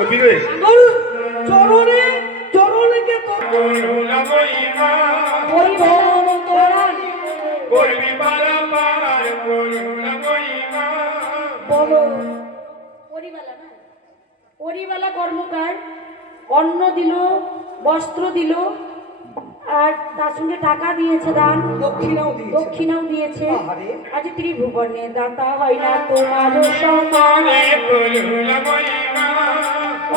করবি রে চরণে চরণকে করুণা মহিমা পরিভ্রম করান করবি পারাপার করুণা মহিমা বলো। পরিবালা না, পরিবালা কর্মকার অন্ন দিল, বস্ত্র দিল, আর তার সঙ্গে টাকা দিয়েছে দান, দক্ষিণাও দিয়েছে। আজ ত্রিভুবনে দাতা হয় না তোমার সমান। করুণা মহিমা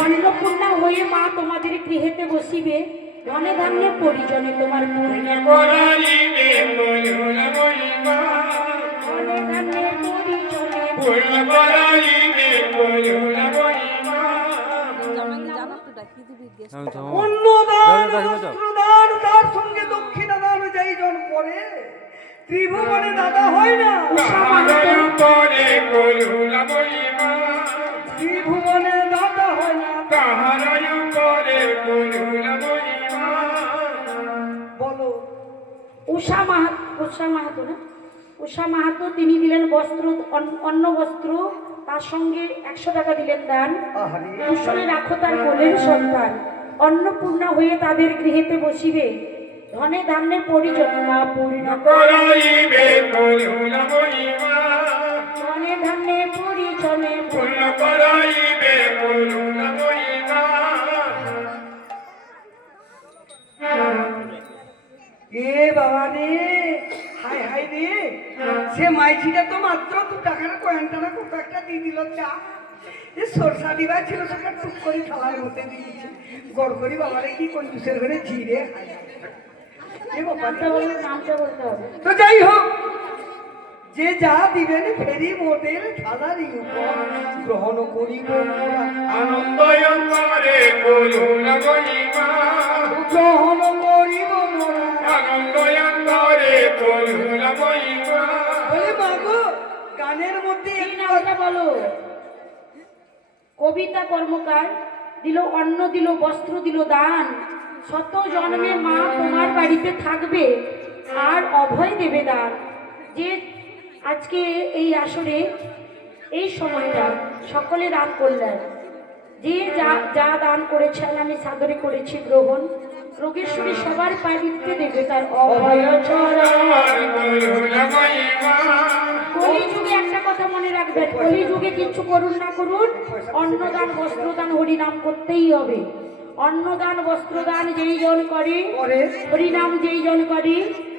অন্নপূর্ণা হয়ে মা তোমাদের গৃহেতে বসিবে, ধনে ধান্যে পরিজনে তোমার পূর্ণ করাইবে করুণা মহিমা ধনে ধান্যে পরিজনে পূর্ণ করাইবে করুণা মহিমা অন্নদান বস্ত্রদান তার সঙ্গে দক্ষিণা দান যেইজন করে ত্রিভুবনে দাদা হয় না। তাহার পরে করুণা মহিমা ত্রিভুবনে দাদা হয় না। তাহার পরে করুণা মহিমা বলো। উষা মাহাতো না, উষা মাহাতো তিনি দিলেন বস্ত্র, অন্ন বস্ত্র, তার সঙ্গে 100 টাকা দিলেন দান। কুশলে রাখো তার কোলের সন্তান, অন্নপূর্ণা হয়ে তাদের গৃহেতে বসিবে, ধনে ধান্যে পরিজন মা পূর্ণ করাইবে করুণা মহিমা ধনে ধান্যে পরিজনে পূর্ণ করাইবে করুণা মহিমা এ বাবা রে, হাই হাই রে, সে মাইছিটা তো মাত্র 2 টাকার কয়েনটা না কত একটা দিয়ে দিল চা। এ সরষা দিবা ছিল সেটা টুক করে থালার মধ্যে দিয়েছে। গড়গড়ি বাবারে কি কঞ্জুসের ঘরে জিরে এ ব্যাপারটা বলে নামটা বলতে হবে। তো যাই হোক, যে যা দিবেন ফেরি মোদের থালারই উপর গ্রহণ করিব আনন্দ করে করুণা মহিমা গ্রহণ করিব মোরা। আনন্দ করে করুণা মহিমা বলে মাগো গানের মধ্যে কি একটু নামটা বলো? কবিতা কর্মকার দিল, অন্ন দিল, বস্ত্র দিল দান, শত জন্মে মা তোমার বাড়িতে থাকবে আর অভয় দেবে দান। যে আজকে এই আসরে এই সময়টা সকলে দান করলেন, যে যা যা দান করেছেন আমি সাদরে করেছি গ্রহণ। রোগেশ্বরী সবার পায়ে দিতে দেবে তার অভয় চরণ। করুণা মহিমা কলিযুগে একটা কথা মনে রাখবেন, কলিযুগে কিছু করুন না করুন, অন্নদান বস্ত্রদান হরিনাম করতেই হবে। অন্নদান বস্ত্রদান যেই জন করে, হরিনাম যেই জন করে,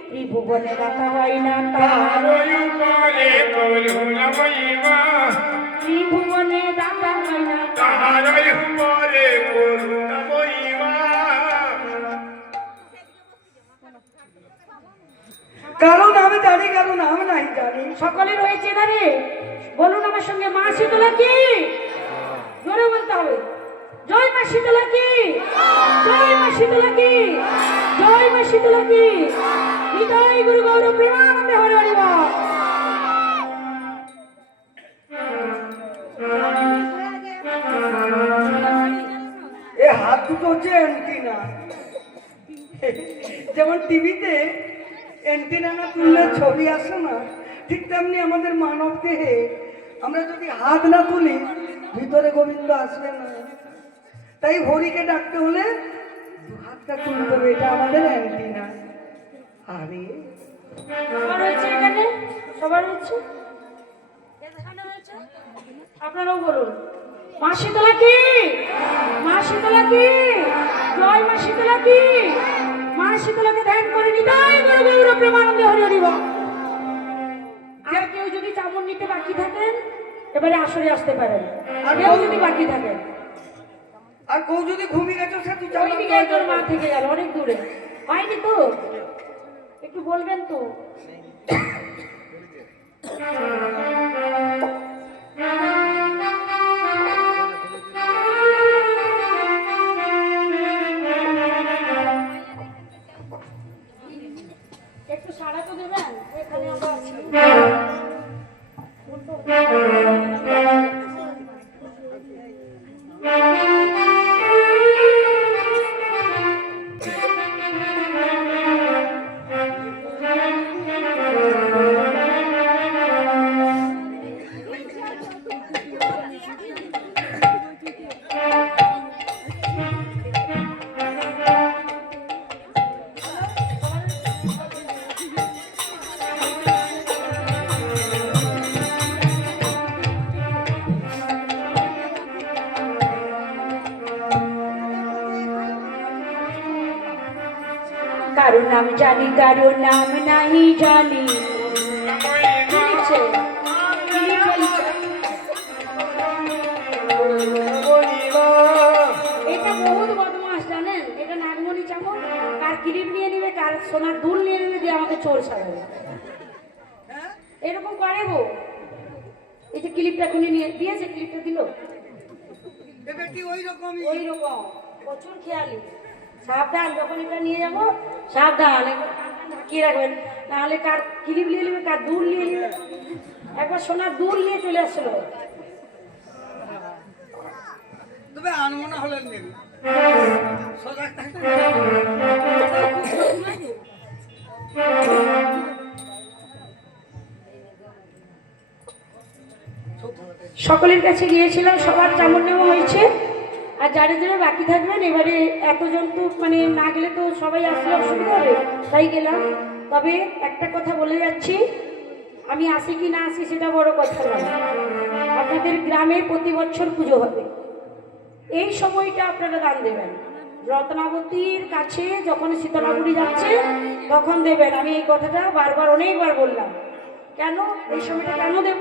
ত্রিভুবনে দাতা হয় না তার। করে করুণা মহিমা ত্রিভুবনে দাতা হয় না তাহার পরে করুণা মহিমা কারণ আমি জানি, কারণ আমি নাই জানি। সকলে রয়েছে ধারে, বলুন আমার সঙ্গে, মা শীতলা কি? জোরে বলতে হবে, জয় মা শীতলা কি, জয় মা শীতলা কি, জয় মা শীতলা কি। হৃদয় গুরু গৌর প্রেমানন্দে হরে হরি বল। এ হাত দুটো হচ্ছে অ্যান্টিনা। যেমন টিভিতে অ্যান্টিনা না তুললে ছবি আসে না, ঠিক তেমনি আমাদের মানব দেহে আমরা যদি হাত না তুলি ভিতরে গোবিন্দ আসবে না। তাই হরিকে ডাকতে হলে 2 হাতটা তুলতে হবে, এটা আমাদের অ্যান্টিনা। আরে সবার রয়েছে এখানে, সবার রয়েছে, আপনারাও বলুন, মা শীতলা কি, মা শীতলা কি, জয় মা শীতলা কি। মা শীতলাকে ধ্যান করে হৃদয় গুরু গৌর প্রেমানন্দে হরি হরি বল। আর কেউ যদি চামড় নিতে বাকি থাকেন এবারে আসরে আসতে পারেন, আর কেউ যদি বাকি থাকেন। আর কেউ যদি ঘুমিয়ে গেছো সে তুই ওই দিকে একজন মা থেকে গেল অনেক দূরে, হয়নি তো, একটু বলবেন তো। একটু সাড়া তো দেবেন, এখানে আমরা আছি। কারো নাম জানি কারো নাম নাহি জানি। কি লিখছে? কি লিখছে? এটা বহুত বদমাস জানেন, এটা নাগমণি চামর কার ক্লিপ নিয়ে নিবে, কার সোনার দুল নিয়ে নিবে, দিয়ে আমাকে চোর সাজাবে, এরকম করে গো। এই যে ক্লিপটা খুলে নিয়ে দিয়েছে, ক্লিপটা দিল ওই রকমই। ওই রকম প্রচুর খেয়ালি। সাবধান, যখন এটা নিয়ে যাবো সাবধান, কি রাখবেন, নাহলে কার ক্লিপ নিয়ে নেবে, কার দুল নিয়ে নেবে। একবার সোনার দুল নিয়ে চলে আসছিল। তবে আনমনা হলে নেবে সজাগ থাকতে। সকলের কাছে গিয়েছিলাম, সবার চামড় নেওয়া হয়েছে। আর যারা যারা বাকি থাকবেন, এবারে এতজন তো মানে না গেলে তো সবাই আসলে অসুবিধা হবে, তাই গেলাম। তবে একটা কথা বলে যাচ্ছি, আমি আসি কি না আসি সেটা বড় কথা নয়। আপনাদের গ্রামে প্রতি বছর পুজো হবে, এই সময়টা আপনারা দান দেবেন। রত্নাবতীর কাছে যখন শীতলাপুরি যাচ্ছে তখন দেবেন। আমি এই কথাটা বারবার অনেকবার বললাম। কেন এই সময়টা কেন দেব?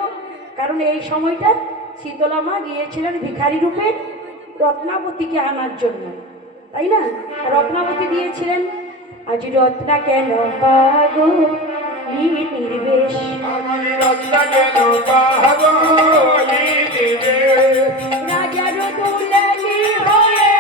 কারণ এই সময়টা শীতলা মা গিয়েছিলেন ভিখারি রূপে রত্নাবতীকে আনার জন্য, তাই না? রত্নাবতী দিয়েছিলেন, আজ রত্না কেন পাগো নির্বেশ, রাজার দুলালি হয়ে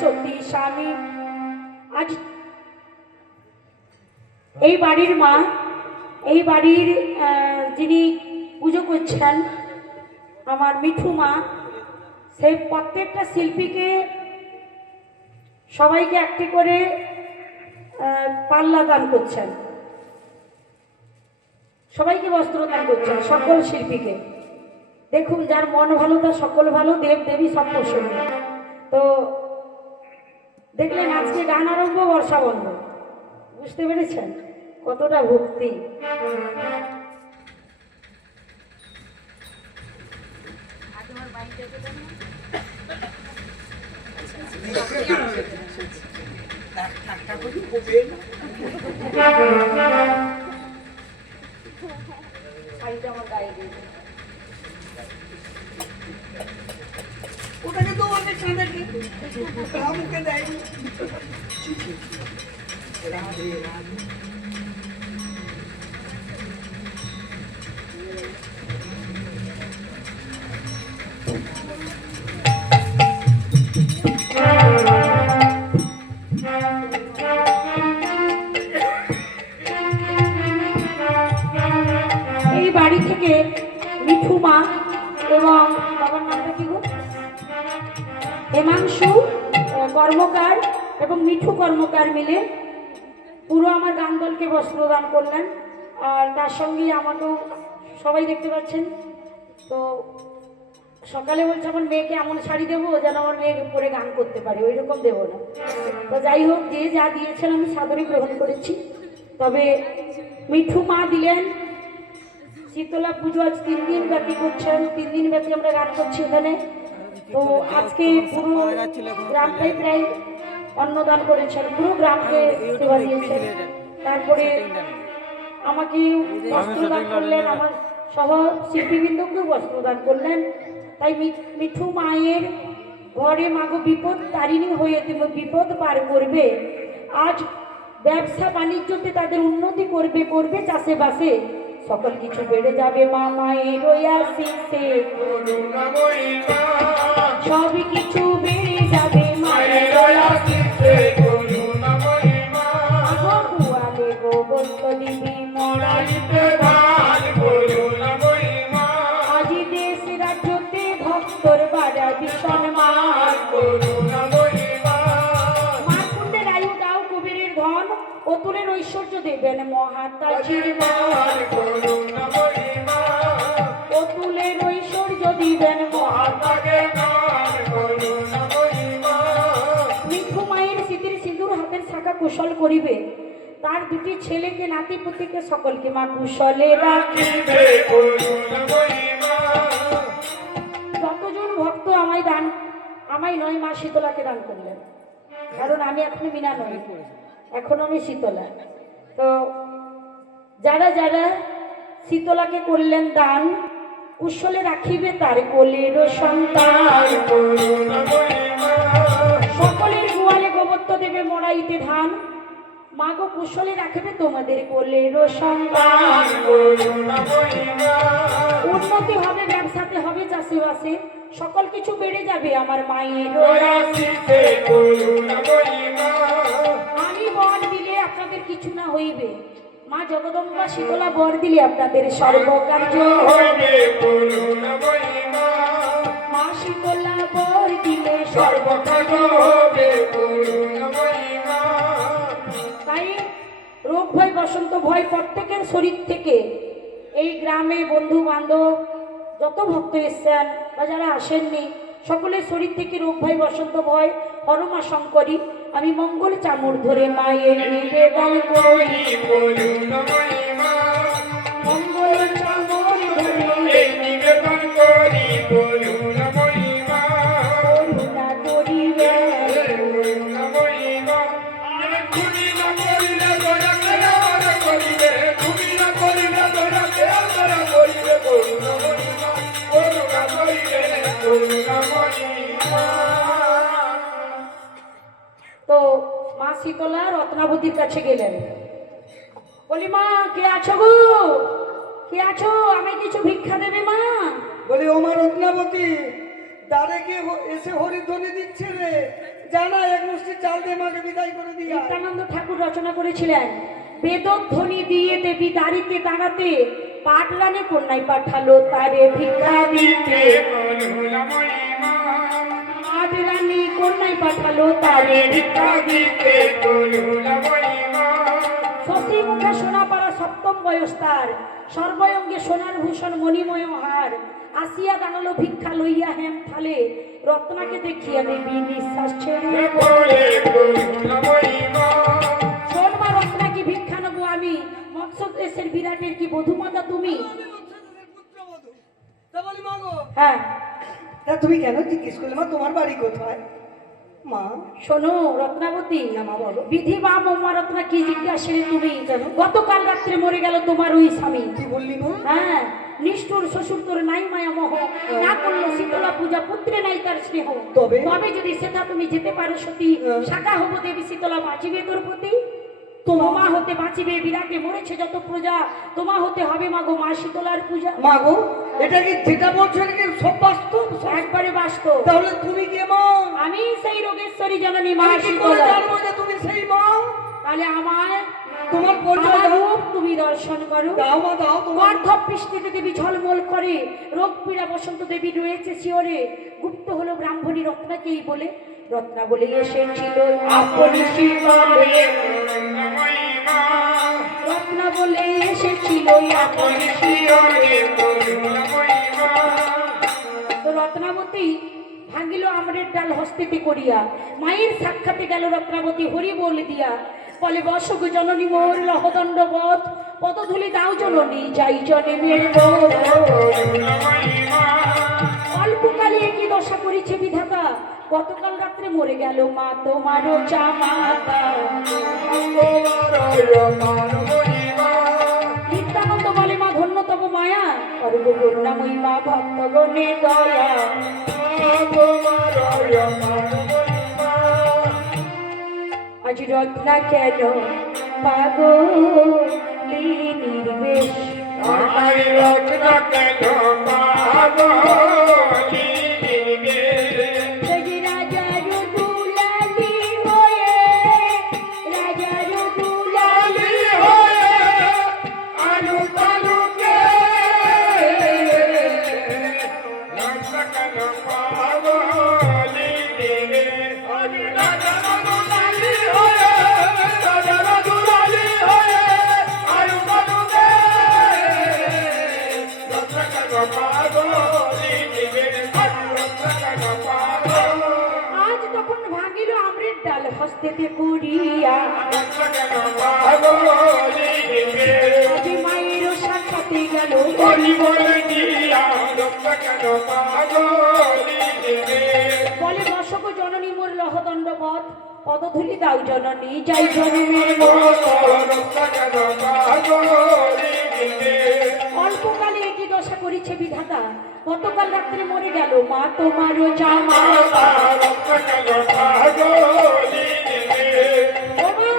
সত্যি স্বামী। আজ এই বাড়ির মা, এই বাড়ির যিনি পুজো করছেন আমার মিঠু মা, সেই প্রত্যেকটা শিল্পীকে সবাইকে একটি করে পাল্লা দান করছেন, সবাইকে বস্ত্র দান করছেন, সকল শিল্পীকে। দেখুন, যার মন ভালো তার সকল ভালো, দেব দেবী সব প্রসন্ন। তো দেখলেন আজকে গান আরম্ভ, বর্ষা বন্ধ, বুঝতে পেরেছেন কতটা ভক্তি। শাড়িটা আমার গায়ে দিয়ে দিন। ওটাকে তো অনেক কাঁদেকে মুখে দেয়। এই বাড়ি থেকে মিঠু মা এবং বাবার নামটা কি গো, হেমাংশু কর্মকার এবং মিঠু কর্মকার মিলে পুরো আমার গান দলকে বস্ত্র দান করলেন। আর তার সঙ্গে আমাকেও সবাই দেখতে পাচ্ছেন। তো সকালে বলছে আমার মেয়েকে এমন শাড়ি দেবো যেন আমার মেয়ে পরে গান করতে পারে, ওই রকম দেবো না। তো যাই হোক, যে যা দিয়েছেন আমি সাদরে গ্রহণ করেছি। তবে মিঠু মা দিলেন শীতলা পুজো, আজ 3 দিন ব্যাপী করছেন, 3 দিন ব্যাপী আমরা গান করছি এখানে। তো আজকে পুরো গ্রামটাই প্রায় অন্নদান করেছেন, পুরো গ্রামকে সেবা দিয়েছেন। তারপরে আমাকে বস্ত্র দান করলেন, আমার সহ শিল্পীবৃন্দকেও বস্ত্র দান করলেন। তাই মিঠু মায়ের ঘরে মাগো বিপদ তারিণী হয়ে তুমি বিপদ পার করবে। আজ ব্যবসা বাণিজ্যতে তাদের উন্নতি করবে, করবে চাষে বাসে, সকল কিছু বেড়ে যাবে মা মায়ের আশীষে, সবই কিছু বেড়ে যাবে মায়ের আশীষে। গোয়ালে গোবর্ধ দিবি মরাইতে ধান, আজি দেশ রাজ্যতে ভক্তর বাড়া ভীষণ মান। মারকুণ্ডের আয়ু দাও কুবেরের ধন, অতুলের ঐশ্বর্য দেবেন মহাতাজির মান। অতুলের ঐশ্বর্য দিবেন মহাতাজের মান। মিঠু মায়ের স্মৃতির সিঁদুর হাতের শাখা কুশল করিবে, তার দুটি ছেলেকে নাতিপুতিকে সকলকে মা কুশলে রাখি। রাখিবে করুণ মহিমা যতজন ভক্ত আমায় নয় মা শীতলাকে দান করলেন, কারণ আমি এখনো বিনা নই, এখনো আমি শীতলা। তো যারা যারা শীতলাকে করলেন দান, কুশলে রাখিবে তার কোলের সন্তান। করুণ মহিমা সকলের গোয়ালে গোবর্ত দেবে মড়াইতে ধান, মাগো কুশলে রাখবে তোমাদের কোলের সন্তান। করুণ মহিমা উন্নতি হবে, ব্যবসাতে হবে, চাষিবাসে সকল কিছু বেড়ে যাবে আমার মায়ের। রাখিবে করুণ মহিমা আমি বর দিলে আপনাদের কিছু না হইবে, মা জগদম্বা শীতলা বর দিলে আপনাদের সর্বকার্য হবে করুণ মহিমা মা শীতলা বর দিলে সর্বকাজ হবে করুণ মহিমা তাই রোগ ভয় বসন্ত ভয় প্রত্যেকের শরীর থেকে, এই গ্রামে বন্ধু বান্ধব যত ভক্ত এসছেন বা যারা আসেননি সকলের শরীর থেকে রোগ ভয় বসন্ত ভয় হরমা শঙ্করী আমি মঙ্গল চামড় ধরে মায়ের নিবেদন করি। করুণ মহিমা মঙ্গল চামড় ধরে এই নিবেদন করি করুণ মহিমা করুণা করিবে। করুণ মহিমা তুমি না করিলে দয়াকে আমার করিবে তুমি না করিলে দয়াকে আমার করিবে করুণ মহিমা করুণা করিবে করুণ মহিমা তো মা শীতলা রত্নাবতীর কাছে গেলেন, বলি মা কে আছো গো, কে আছো, আমায় কিছু ভিক্ষা দেবে মা? বলি ও মা রত্নাবতী, দাঁড়ে কে এসে হরিধ্বনি দিচ্ছে রে, জানা এক মুষ্টি চাল দিয়ে মাকে বিদায় করে দিয়া। নিত্যানন্দ ঠাকুর রচনা করেছিলেন, বেদধ্বনি দিয়ে দেবী দাঁড়িতে দাঁড়াতে পাটলানে কন্যায় পাঠালো তারে ভিক্ষা দিতে। করুণ মহিমা পাটলানি কন্যায় পাঠালো তারে ভিক্ষা দিতে। করুণ মহিমা শশী মুখে সোনা পাড়া সপ্তম বয়স তার, সর্বঙ্গে সোনার ভূষণ মণিময় হার, আসিয়া দাঁড়ালো ভিক্ষা লইয়া হেম থালে, রত্নাকে দেখিয়া দেবী নিঃশ্বাস ছেড়ে বলে করুণ মহিমা শোন মা রত্না কি ভিক্ষা নেবো আমি, মৎস্য দেশের বিরাটের কি বধুমাতা তুমি? তা বলি মা গো, হ্যাঁ তা তুমি কেন জিজ্ঞেস করলে মা তোমার বাড়ি কোথায়? মা শোনো রত্নাবতী, না মা বলো। বিধি বা মৌমা রত্না কি জিজ্ঞাসা তুমি? গতকাল রাত্রে মরে গেল তোমার ওই স্বামী। কি বললি মা? হ্যাঁ, নিষ্ঠুর শ্বশুর তোর নাই মায়া মোহ, না করলো শীতলা পূজা, পুত্রে নাই তার স্নেহ। তবে? তবে যদি সেটা তুমি যেতে পারো সতী, হ্যাঁ। শাখা হব দেবী শীতলা বাঁচিবে তোর প্রতি। তোমা তোমা হতে বাঁচিবে বিরাটে মরেছে যত প্রজা, তোমা হতে হবে মাগো মা শীতলার পূজা। মা গো, এটা কি যেটা বলছো এটা কি সব বাস্তব? একবারে বাস্তব। তাহলে তুমি কে মা? আমি সেই রোগেশ্বরী জননী মা আমি কি করে শীতলা। জানবো যে তুমি সেই মা? তাহলে আমায় তোমার পরিচয় আমার দাও। রূপ তুমি দর্শন করো। দাও মা দাও তোমার। গর্ধব পৃষ্ঠিতে দেবী ঝলমল করে, রোগ পীড়া বসন্ত দেবী রয়েছে শিওরে, গুপ্ত হলো ব্রাহ্মণী রত্নাকেই বলে, রত্না বলে এসেছিল আপনি শীতলে, করুণ মহিমা রত্না বলে এসেছিল আপনি শিওরে করুণ মহিমা তো রত্নাবতী ভাঙিল আমরের ডাল হস্তিতে করিয়া, মায়ের সাক্ষাতে গেল রত্নাবতী হরি বলে দিয়া, বলে বসক জননী মোর লহদণ্ডবধ, পদধূলি দাও জননী যাই জনে মের করুণ মহিমা অল্পকালে কি দশা করেছে বিধাতা, গতকাল রাত্রে মরে গেল মা তোমারও জামাতা। নিত্যানন্দ বলে মা ধন্য তব মায়া, অর্ঘ করুণাময়ী মা ভক্তগণে দয়া। আজ রত্না কেন পাগলি নির্বেশ, সেই রাজার দুলালি হয়ে, রাজার দুলালি পাগলি তখন ভাঙিল আমরের ডাল হস্তেতে করিয়া রক্ত কেন পাগলি রে আজি মায়ের সাক্ষাতে গেল হরি বলে দিয়া রক্ত কেন পাগলি রে বলে দশক জননী মোর লহদণ্ডবধ পদধূলি দাও জননী যাই জনমের মত। রক্ত কেন পাগলি রে অল্পকালে একই দশা করিছে বিধাতা গতকাল রাত্রে মরে গেল মা তোমারও জামা। রক্ত কেন পাগলি রে ও মা,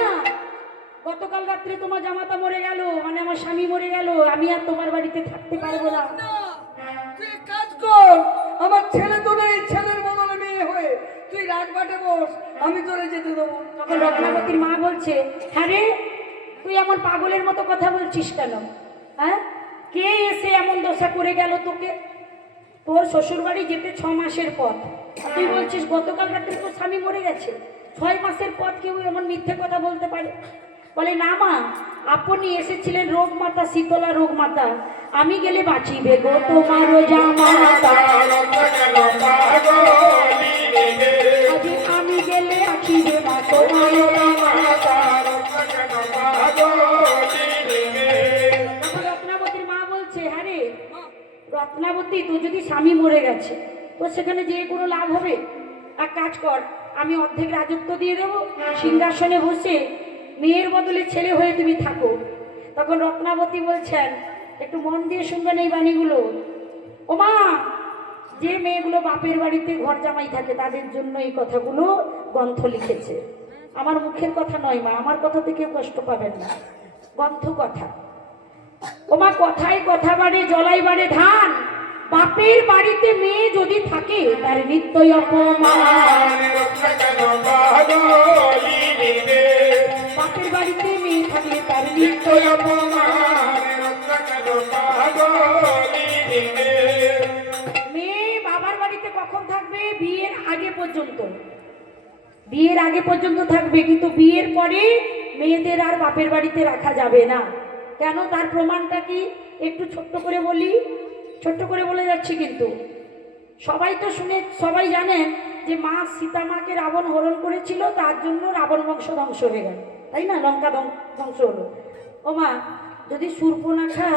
গতকাল রাত্রে তোমার জামাতা মরে গেল, মানে আমার স্বামী মরে গেল, আমি আর তোমার বাড়িতে থাকতে পারবো না। তুই এক কাজ কর, আমার ছেলে তো নেই, ছেলের বদলে মেয়ে হয়ে তুই রাজবাটে বস, আমি তোরে যেতে দেবো। তখন রত্নাবতীর মা বলছে, হ্যাঁ রে, তুই এমন পাগলের মতো কথা বলছিস কেন? হ্যাঁ, কে এসে এমন দশা করে গেল তোকে? তোর শ্বশুর বাড়ি যেতে 6 মাসের পথ, আর তুই বলছিস গতকাল রাত্রে তোর স্বামী মরে গেছে। 6 মাসের পথ কেউ এমন মিথ্যে কথা বলতে পারে? বলে না মা, আপনি এসেছিলেন রোগ মাতা, শীতলা রোগ মাতা, আমি গেলে বাঁচিবে গো তোমারও জামাতা। রক্ত কেন পাগলি রে আজ আমি গেলে বাঁচিবে মা তোমারও জামাতা। রক্ত কেন পাগলি রে তখন রত্নাবতীর মা বলছে, হ্যাঁ রে রত্নাবতী, তোর যদি স্বামী মরে গেছে তোর সেখানে যে কোনো লাভ হবে? এক কাজ কর, আমি অর্ধেক রাজত্ব দিয়ে দেবো, সিংহাসনে বসে মেয়ের বদলে ছেলে হয়ে তুমি থাকো। তখন রত্নাবতী বলছেন, একটু মন দিয়ে শুনবেন এই বাণীগুলো। ও মা, যে মেয়েগুলো বাপের বাড়িতে ঘর জামাই থাকে তাদের জন্য এই কথাগুলো গ্রন্থ লিখেছে। আমার মুখের কথা নয় মা, আমার কথা থেকে কষ্ট পাবেন না, গ্রন্থ কথা। ওমা, কথায় কথা বাড়ে জলাই বাড়ে ধান, বাপের বাড়িতে মেয়ে যদি থাকে তার নিত্যই অপমান। রক্ত কেন পাগলি রে বাপের বাড়িতে মেয়ে থাকলে তার নিত্য অপমান রক্ত কেন পাগলি রে মেয়ে বাবার বাড়িতে কখন থাকবে? বিয়ের আগে পর্যন্ত, বিয়ের আগে পর্যন্ত থাকবে, কিন্তু বিয়ের পরে মেয়েদের আর বাপের বাড়িতে রাখা যাবে না। কেন, তার প্রমাণটা কি একটু ছোট্ট করে বলি, ছোট্ট করে বলে যাচ্ছি। কিন্তু সবাই তো শুনে, সবাই জানেন যে মা সীতা মাকে রাবণ হরণ করেছিল, তার জন্য রাবণ বংশ ধ্বংস হয়ে গেল, তাই না? লঙ্কা ধ্বংস হলো। ও মা, যদি শূর্পণখা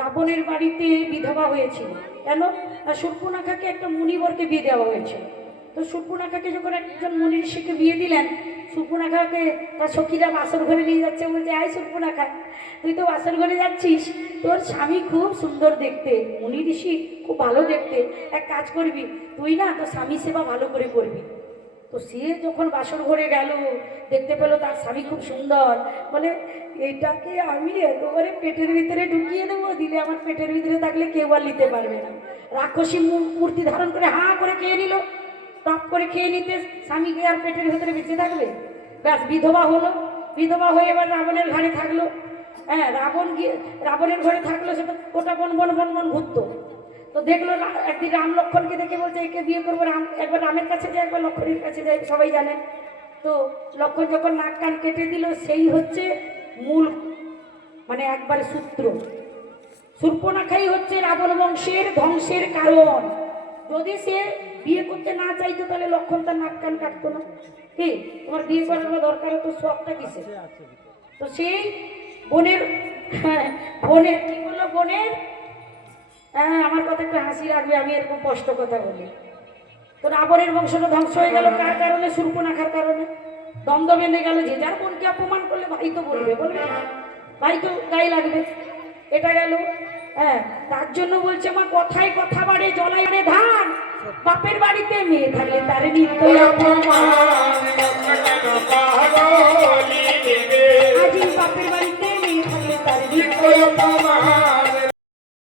রাবণের বাড়িতে বিধবা হয়েছিল, কেন? আর শূর্পণখাকে একটা মুনিবরকে বিয়ে দেওয়া হয়েছিল। তো শূর্পণখাকে যখন একজন মুনি ঋষিকে বিয়ে দিলেন, শূর্পণখাকে তার সখীরা বাসর ঘরে নিয়ে যাচ্ছে, বলছে, আয় শূর্পণখা, তুই তো বাসর ঘরে যাচ্ছিস, তোর স্বামী খুব সুন্দর দেখতে, মুনি ঋষি খুব ভালো দেখতে, এক কাজ করবি, তুই না তোর স্বামী সেবা ভালো করে করবি। তো সে যখন বাসর ঘরে গেল, দেখতে পেলো তার স্বামী খুব সুন্দর, বলে এটাকে আমি একেবারে পেটের ভিতরে ঢুকিয়ে দেবো, দিলে আমার পেটের ভিতরে থাকলে কেউ আর নিতে পারবে না। রাক্ষসী মূর্তি ধারণ করে হাঁ করে খেয়ে নিল, টপ করে খেয়ে নিতে স্বামীকে আর পেটের ভিতরে বেঁচে থাকবে? ব্যাস, বিধবা হলো। বিধবা হয়ে এবার রাবণের ঘাড়ে থাকলো। হ্যাঁ, রাবণের ঘরে থাকলো, সেটা ওটা বন বন বন বন ঘুরতো। তো দেখলো একদিন রাম লক্ষ্মণকে দেখে বলছে, একে বিয়ে করবো। রাম একবার রামের কাছে যায়, একবার লক্ষ্মণের কাছে যায়, সবাই জানেন। তো লক্ষ্মণ যখন নাক কান কেটে দিল, সেই হচ্ছে মূল, মানে একবারে সূত্র। শূর্পণখাই হচ্ছে রাবণ বংশের ধ্বংসের কারণ। যদি সে বিয়ে করতে না চাইতো তাহলে লক্ষ্মণ তার নাক কান কাটতো না। কি তোমার বিয়ে করার দরকার, তো শখটা কিসে? তো সেই বোনের, বোনের কি বললো, বোনের, হ্যাঁ আমার কথা একটু হাসি রাখবে, আমি এরকম স্পষ্ট কথা বলি। তো রাবণের বংশটা ধ্বংস হয়ে গেল কার কারণে? শূর্পণখার কারণে। দ্বন্দ্ব বেঁধে গেল, যে যার বোনকে অপমান করলে ভাই তো বলবে, বলবে ভাই তো গায়ে লাগবে, এটা গেল। হ্যাঁ, তার জন্য বলছে মা, কথায় কথা বাড়ে জলাই বাড়ে ধান, বাপের বাড়িতে মেয়ে থাকলে তার নিত্যই অপমান। পাগলি রে আজ বাপের বাড়িতে মেয়ে থাকলে তার নিত্য অপমান